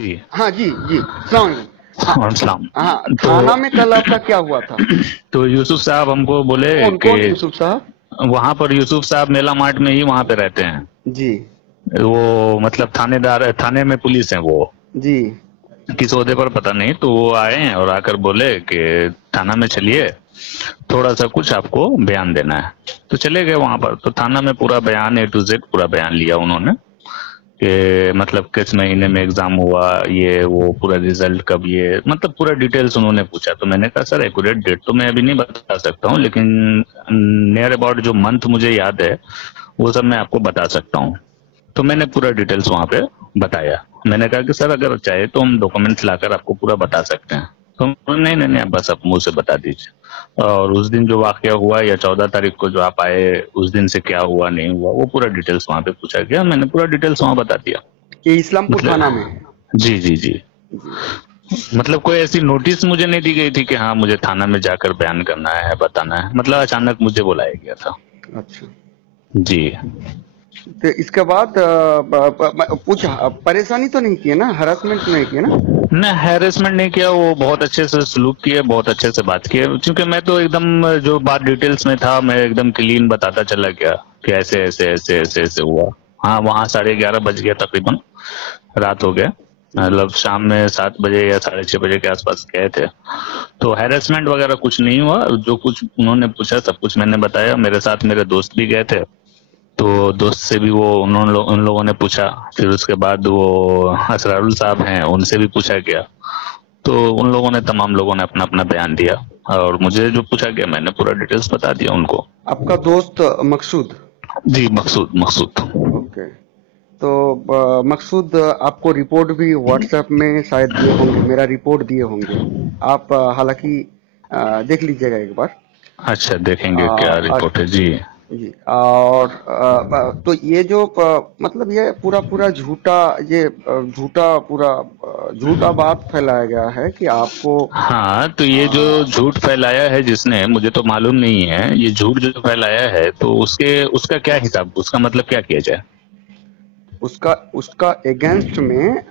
जी। हाँ जी जी, सलाम अलैकुम। हाँ वालेकुम सलाम। हाँ, तो थाना में कल आपका क्या हुआ था? तो यूसुफ साहब हमको बोले कौन कि कौन यूसुफ साहब? वहां पर यूसुफ साहब मेला मार्ट में ही वहां पे रहते हैं। जी वो मतलब थानेदार, थाने में पुलिस है वो। जी किस ओहदे पर पता नहीं, तो वो आए हैं और आकर बोले कि थाना में चलिए, थोड़ा सा कुछ आपको बयान देना है। तो चले गए वहां पर, तो थाना में पूरा बयान A to Z पूरा बयान लिया उन्होंने कि मतलब किस महीने में एग्जाम हुआ, ये वो पूरा रिजल्ट कब, ये मतलब पूरा डिटेल्स उन्होंने पूछा। तो मैंने कहा सर एक्यूरेट डेट तो मैं अभी नहीं बता सकता हूँ, लेकिन नियर अबाउट जो मंथ मुझे याद है वो सब मैं आपको बता सकता हूँ। तो मैंने पूरा डिटेल्स वहां पे बताया। मैंने कहा कि सर अगर चाहे तो हम डॉक्यूमेंट्स लाकर आपको पूरा बता सकते हैं। तो नहीं नहीं नहीं, आप बस आप मुंह से बता दीजिए। और उस दिन जो वाकया हुआ या 14 तारीख को जो आप आए, उस दिन से क्या हुआ नहीं हुआ वो पूरा डिटेल्स वहां पे पूछा गया। मैंने पूरा डिटेल्स वहां बता दिया। ये इस्लामपुर थाना में है। मतलब जी जी जी। जी। मतलब कोई ऐसी नोटिस मुझे नहीं दी गई थी कि हाँ मुझे थाना में जाकर बयान करना है, बताना है। मतलब अचानक मुझे बुलाया गया था। अच्छा। जी। तो इसके बाद पूछा, परेशानी तो नहीं की है ना, हरासमेंट तो नहीं की है ना? न हैरेसमेंट नहीं किया, वो बहुत अच्छे से सलूक किए, बहुत अच्छे से बात किए। क्योंकि मैं तो एकदम जो बात डिटेल्स में था मैं एकदम क्लीन बताता चला गया कि ऐसे ऐसे ऐसे ऐसे ऐसे हुआ। हाँ वहाँ 11:30 बज गया तकरीबन, रात हो गया। जी मतलब शाम में 7 बजे या 6:30 बजे के आसपास गए थे। तो हैरेसमेंट वगैरह कुछ नहीं हुआ। जो कुछ उन्होंने पूछा सब कुछ मैंने बताया। मेरे साथ मेरे दोस्त भी गए थे, तो दोस्त से भी वो उन लोगों ने पूछा। फिर उसके बाद वो असरारुल साहब हैं, उनसे भी पूछा गया। तो उन लोगों ने, तमाम लोगों ने अपना अपना बयान दिया। और मुझे जो पूछा गया मैंने पूरा डिटेल्स बता दिया उनको। आपका दोस्त मकसूद? जी, मकसूद मकसूद। ओके। तो मकसूद आपको रिपोर्ट भी व्हाट्सएप में शायद दिए होंगे, मेरा रिपोर्ट दिए होंगे। आप हालांकि देख लीजिएगा एक बार। अच्छा, देखेंगे क्या और रिपोर्ट है जी। जी, और तो ये जो मतलब ये पूरा पूरा झूठा, ये झूठा पूरा झूठा बात फैलाया गया है कि आपको हाँ, तो ये जो अ, झूठ फैलाया है जिसने, मुझे तो मालूम नहीं है ये झूठ जो फैलाया है, तो उसके उसका क्या हिसाब, उसका मतलब क्या किया जाए। उसका उसका एगेंस्ट में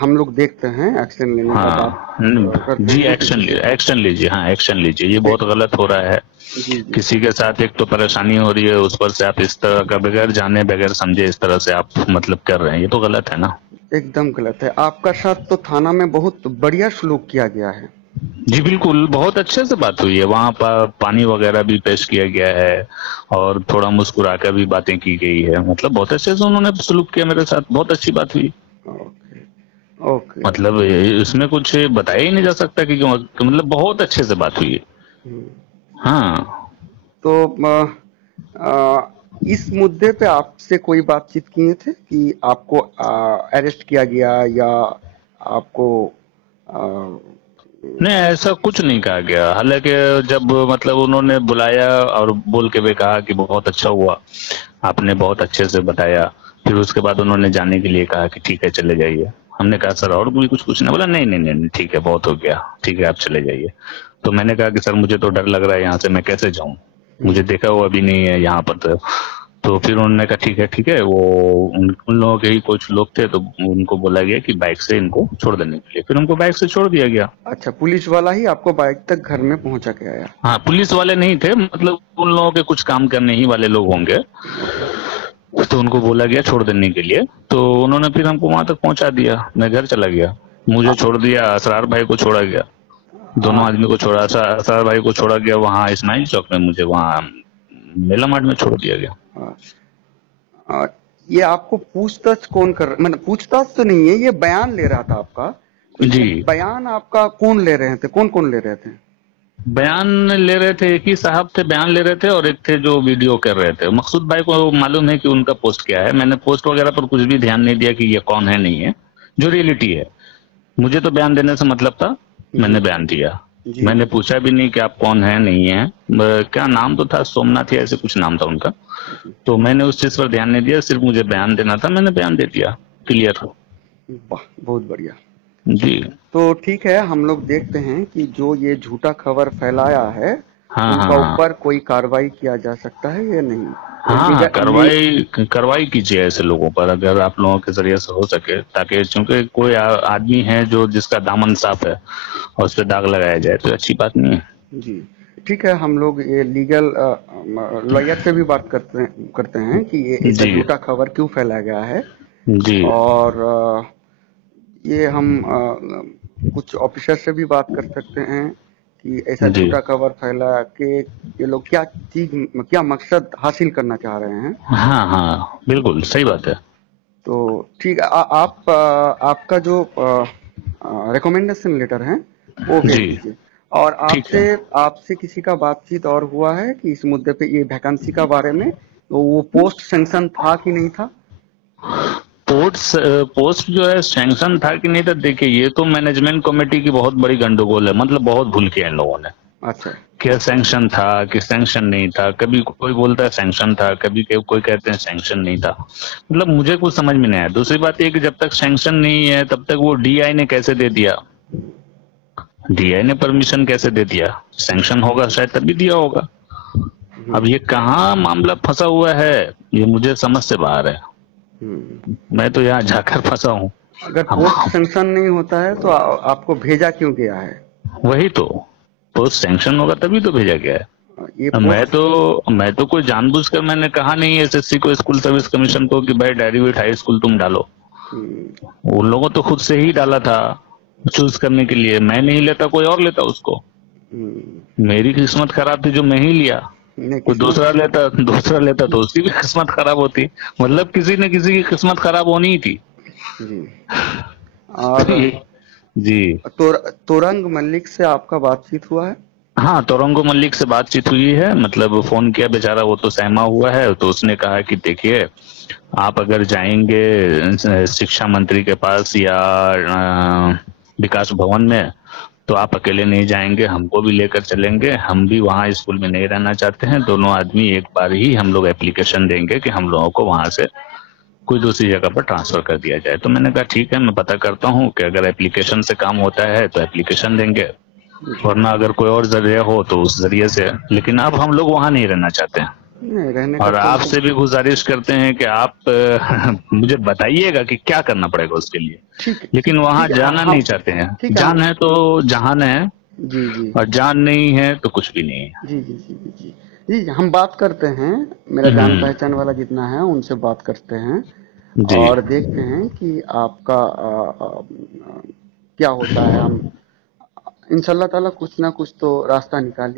हम लोग देखते हैं, एक्शन लेने का बात हाँ करते जी, हैं कि एक्शन लीजिए। हाँ एक्शन लीजिए, ये दे, बहुत गलत हो रहा है। जी जी, किसी के साथ एक तो परेशानी हो रही है, उस पर से आप इस तरह का बगैर जाने बगैर समझे इस तरह से आप मतलब कर रहे हैं, ये तो गलत है ना। एकदम गलत है। आपका साथ तो थाना में बहुत बढ़िया सलूक किया गया है। जी बिल्कुल, बहुत अच्छे से बात हुई है। वहाँ पर पानी वगैरह भी पेश किया गया है और थोड़ा मुस्कुरा कर भी बातें की गई है। मतलब बहुत अच्छे से उन्होंने सलूक किया मेरे साथ, बहुत अच्छी बात हुई। ओके ओके मतलब ओके। इसमें कुछ बताया ही नहीं जा सकता कि मतलब बहुत अच्छे से बात हुई है। हम्म, हाँ। तो इस मुद्दे पे आपसे कोई बातचीत किए थे कि आपको अरेस्ट किया गया या आपको आ, नहीं, ऐसा कुछ नहीं कहा गया। हालांकि जब मतलब उन्होंने बुलाया और बोल के भी कहा कि बहुत अच्छा हुआ, आपने बहुत अच्छे से बताया। फिर उसके बाद उन्होंने जाने के लिए कहा कि ठीक है चले जाइए। हमने कहा सर और भी कुछ पूछना, बोला नहीं नहीं नहीं नहीं, ठीक है बहुत हो गया, ठीक है आप चले जाइए। तो मैंने कहा कि सर मुझे तो डर लग रहा है, यहाँ से मैं कैसे जाऊं, मुझे हम्म, देखा हुआ भी नहीं है यहाँ पर। तो फिर उन्होंने कहा ठीक है। वो उन लोगों के ही कुछ लोग थे, तो उनको बोला गया कि बाइक से इनको छोड़ देने के लिए। फिर उनको बाइक से छोड़ दिया गया। अच्छा, पुलिस वाला ही आपको बाइक तक घर में पहुंचा के आया? हाँ, पुलिस वाले नहीं थे, मतलब उन लोगों के कुछ काम करने ही वाले लोग होंगे। ओके। तो उनको बोला गया छोड़ देने के लिए। तो उन्होंने फिर हमको वहां तक पहुंचा दिया, मैं घर चला गया। मुझे आ, छोड़ दिया, असरार भाई को छोड़ा गया। दोनों आ, आदमी को छोड़ा। असरार भाई को छोड़ा गया वहाँ इस्माइल चौक में, मुझे वहाँ मेला मार्ट में छोड़ दिया गया। आ, आ, ये आपको पूछताछ कौन कर, मतलब पूछताछ तो नहीं है, ये बयान ले रहा था आपका, तो जी। ये बयान आपका कौन ले रहे थे, कौन कौन ले रहे थे? बयान ले रहे थे, एक ही साहब थे बयान ले रहे थे, और एक थे जो वीडियो कर रहे थे। मकसूद भाई को मालूम है कि उनका पोस्ट क्या है। मैंने पोस्ट वगैरह पर कुछ भी ध्यान नहीं दिया कि ये कौन है नहीं है, जो रियलिटी है। मुझे तो बयान देने से मतलब था, जी मैंने बयान दिया। जी मैंने जी। पूछा भी नहीं कि आप कौन है नहीं है। क्या नाम तो था, सोमनाथ या ऐसे कुछ नाम था उनका। जी, तो मैंने उस चीज पर ध्यान नहीं दिया, सिर्फ मुझे बयान देना था, मैंने बयान दे दिया। क्लियर। वाह बहुत बढ़िया। जी। तो ठीक है, हम लोग देखते हैं कि जो ये झूठा खबर फैलाया है हाँ हाँ उनका हाँ। ऊपर कोई कार्रवाई किया जा सकता है या नहीं। हाँ, कार्रवाई कार्रवाई कीजिए ऐसे लोगों पर, अगर आप लोगों के जरिए से हो सके, ताकि क्योंकि कोई आदमी है जो जिसका दामन साफ है और उस पर दाग लगाया जाए तो अच्छी बात नहीं है। जी, ठीक है। हम लोग ये लीगल लॉयर से भी बात करते हैं कि ये ऐसा जी झूठा खबर क्यों फैलाया गया है। जी और ये हम कुछ ऑफिसर से भी बात कर सकते हैं कि ऐसा जी। झूठा खबर फैला के ये लोग क्या मकसद हासिल करना चाह रहे हैं। हाँ हाँ, बिल्कुल सही बात है। तो ठीक है, आप आपका जो रिकमेंडेशन लेटर है वो भेज जी दीजिए। और ठीक है। आपसे आपसे किसी का बातचीत और हुआ है कि इस मुद्दे पे, ये वैकेंसी का बारे में, तो वो पोस्ट सैंक्शन था कि नहीं था? पोस्ट जो है सैंक्शन था कि नहीं था, देखिए ये तो मैनेजमेंट कमेटी की बहुत बड़ी गंडगोल है, मतलब बहुत भूल किया इन लोगों ने। अच्छा। क्या सैंक्शन था कि सैंक्शन नहीं था, कभी कोई बोलता है सैंक्शन था, कभी कोई कहते हैं सैंक्शन नहीं था, मतलब मुझे कुछ समझ में नहीं आया। दूसरी बात ये कि जब तक सैंक्शन नहीं है तब तक वो डीआई ने कैसे दे दिया, डीआई ने परमिशन कैसे दे दिया? सैंक्शन होगा शायद तभी दिया होगा। अब ये कहाँ मामला फंसा हुआ है, ये मुझे समझ से बाहर है। मैं तो यहाँ जाकर फंसा हूँ। अगर पोस्ट सैंक्शन नहीं होता है तो आपको भेजा क्यों गया है? वही तो, पोस्ट सैंक्शन होगा तभी तो भेजा गया है। ये मैं तो कोई जानबूझकर मैंने कहा नहीं एसएससी को, स्कूल सर्विस कमीशन को कि भाई डेरिवेट हाई स्कूल तुम डालो। उन लोगों तो खुद से ही डाला था चूज करने के लिए, मैं नहीं लेता कोई और लेता उसको। मेरी किस्मत खराब थी जो मैं ही लिया, कोई दूसरा लेता तो उसकी भी किस्मत खराब होती। मतलब किसी न किसी की किस्मत खराब होनी ही थी। जी। और जी। तोरंग मल्लिक से आपका बातचीत हुआ है? हाँ, तोरंगो मल्लिक से बातचीत हुई है, मतलब फोन किया, बेचारा वो तो सहमा हुआ है। तो उसने कहा कि देखिए आप अगर जाएंगे शिक्षा मंत्री के पास या विकास भवन में तो आप अकेले नहीं जाएंगे, हमको भी लेकर चलेंगे, हम भी वहाँ स्कूल में नहीं रहना चाहते हैं। दोनों आदमी एक बार ही हम लोग एप्लीकेशन देंगे कि हम लोगों को वहां से कोई दूसरी जगह पर ट्रांसफर कर दिया जाए। तो मैंने कहा ठीक है, मैं पता करता हूँ कि अगर एप्लीकेशन से काम होता है तो एप्लीकेशन देंगे, वरना अगर कोई और जरिया हो तो उस जरिए से। लेकिन अब हम लोग वहां नहीं रहना चाहते हैं, नहीं रहने और का आपसे भी गुजारिश करते हैं कि आप मुझे बताइएगा कि क्या करना पड़ेगा उसके लिए। ठीक लेकिन वहां है, जाना नहीं चाहते हैं। जान है तो जहान है, जी जी, और जान नहीं है तो कुछ भी नहीं है। जी जी जी जी जी, हम बात करते हैं, मेरा जान पहचान वाला जितना है उनसे बात करते हैं जी और देखते हैं कि आपका क्या होता है। हम इंशाल्लाह ताला कुछ ना कुछ तो रास्ता निकाल।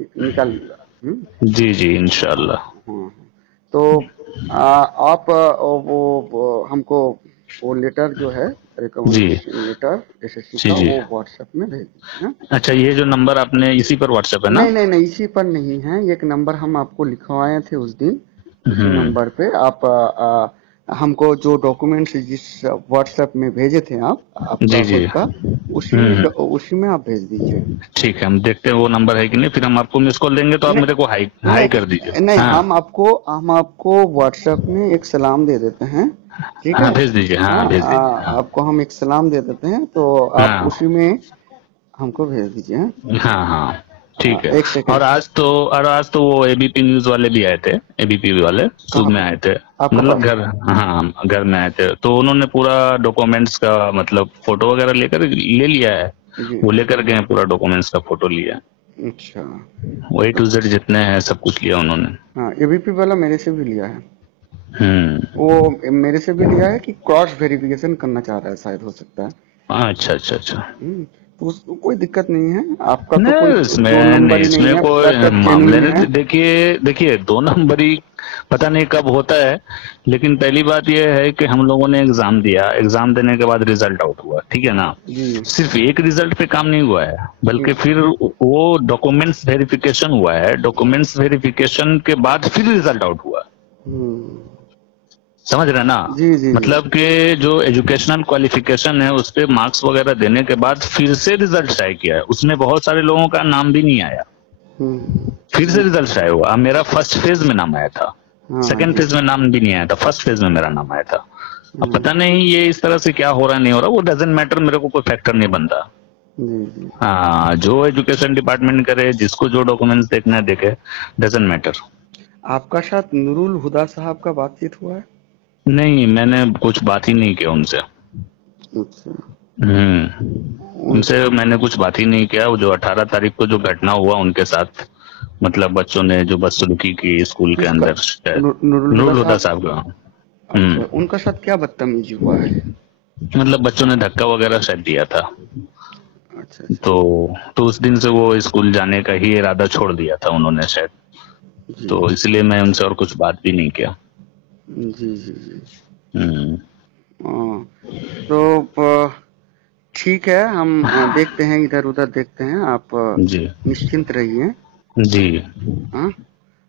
जी जी इंशाल्लाह। हाँ, तो आप वो हमको वो लेटर जो है, जी रिकमेंडेशन लेटर एसएससी जी का, जी। वो व्हाट्सएप में भेज दीजिए। हाँ? अच्छा, ये जो नंबर आपने इसी पर व्हाट्सएप है ना? नहीं नहीं नहीं, इसी पर नहीं है, एक नंबर हम आपको लिखवाए थे उस दिन, उसी नंबर पे आप हमको जो डॉक्यूमेंट्स जिस व्हाट्सएप में भेजे थे आप, आपका जी जी। खुद का, उसी में आप भेज दीजिए। ठीक है, हम देखते हैं वो नंबर है कि नहीं, फिर हम आपको मिस कॉल देंगे तो आप मेरे को हाई हाई कर दीजिए। नहीं, हाँ हम आपको व्हाट्सएप में एक सलाम दे देते हैं, ठीक हाँ, है? भेज दीजिए। हाँ भेज दीजिए। हाँ आपको हम एक सलाम दे देते हैं, तो आप हाँ उसी में हमको भेज दीजिए। हाँ? हाँ हाँ, ठीक है। एक सेकंड। और आज तो वो एबीपी न्यूज वाले भी आए थे, एबीपी वाले सुबह में आए थे, आपके मतलब पास? घर, हाँ घर में आए थे। तो उन्होंने पूरा डॉक्यूमेंट्स का मतलब फोटो वगैरह लेकर ले लिया है, जी। वो लेकर गए, पूरा डॉक्यूमेंट्स का फोटो लिया, अच्छा। वो A to Z जितने हैं सब कुछ लिया उन्होंने। हाँ, एबीपी वाला मेरे से भी लिया है। वो मेरे से भी लिया है कि क्रॉस वेरिफिकेशन करना चाह रहा है, शायद हो सकता है। अच्छा अच्छा अच्छा। तो कोई दिक्कत नहीं है, आपका तो कोई नहीं, दो नंबर ही नहीं इसमें है, कोई सब मामले जेन्युइन है। नहीं। देखिए दो नंबरी पता नहीं कब होता है, लेकिन पहली बात यह है कि हम लोगों ने एग्जाम दिया, एग्जाम देने के बाद रिजल्ट आउट हुआ, ठीक है ना? जी सिर्फ एक रिजल्ट पे काम नहीं हुआ है, बल्कि फिर वो डॉक्यूमेंट्स वेरिफिकेशन हुआ है, डॉक्यूमेंट्स वेरिफिकेशन के बाद फिर रिजल्ट आउट हुआ। समझ रहे ना? जी जी, मतलब कि जो एजुकेशनल क्वालिफिकेशन है उस पे मार्क्स वगैरह देने के बाद फिर से रिजल्ट शाये किया है, उसमें बहुत सारे लोगों का नाम भी नहीं आया, फिर से रिजल्ट शाये हुआ। अब मेरा फर्स्ट फेज में नाम आया था, सेकंड फेज में नाम भी नहीं आया था, फर्स्ट फेज में मेरा नाम आया था। अब पता नहीं ये इस तरह से क्या हो रहा है, नहीं हो रहा, वो डजेंट मैटर, मेरे को कोई फैक्टर नहीं बनता। हाँ, जो एजुकेशन डिपार्टमेंट करे, जिसको जो डॉक्यूमेंट्स देखना है देखे, डजेंट मैटर। आपका साथ नूरुल हुदा साहब का बातचीत हुआ है? नहीं, मैंने कुछ बात ही नहीं किया उनसे। अच्छा। उन उनसे मैंने कुछ बात ही नहीं किया। वो जो 18 तारीख को जो घटना हुआ उनके साथ, मतलब बच्चों ने जो बदसलूकी की स्कूल के किसका? अंदर, शायद नूरुल हुदा नूरुल हुदा साहब? साहब का। अच्छा, हम्म उनका साथ क्या बदतमीजी हुआ है? मतलब बच्चों ने धक्का वगैरह शायद दिया था। अच्छा अच्छा। तो उस दिन से वो स्कूल जाने का ही इरादा छोड़ दिया था उन्होंने शायद। जी तो इसलिए मैं उनसे और कुछ बात भी नहीं किया। जी जी जी। हम्म हाँ, तो ठीक है, हम देखते हैं, इधर उधर देखते हैं, आप जी निश्चिंत रहिए। जी हाँ।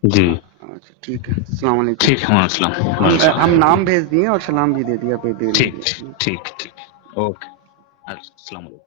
जी। अच्छा ठीक है, अस्सलाम वालेकुम। ठीक है, वालेकुम हम वालेकुम। नाम भेज दिए और सलाम भी दे दिया, पे दे ठीक दीजिए। ठीक ठीक ठीक। ओके। अस्सलाम वालेकुम।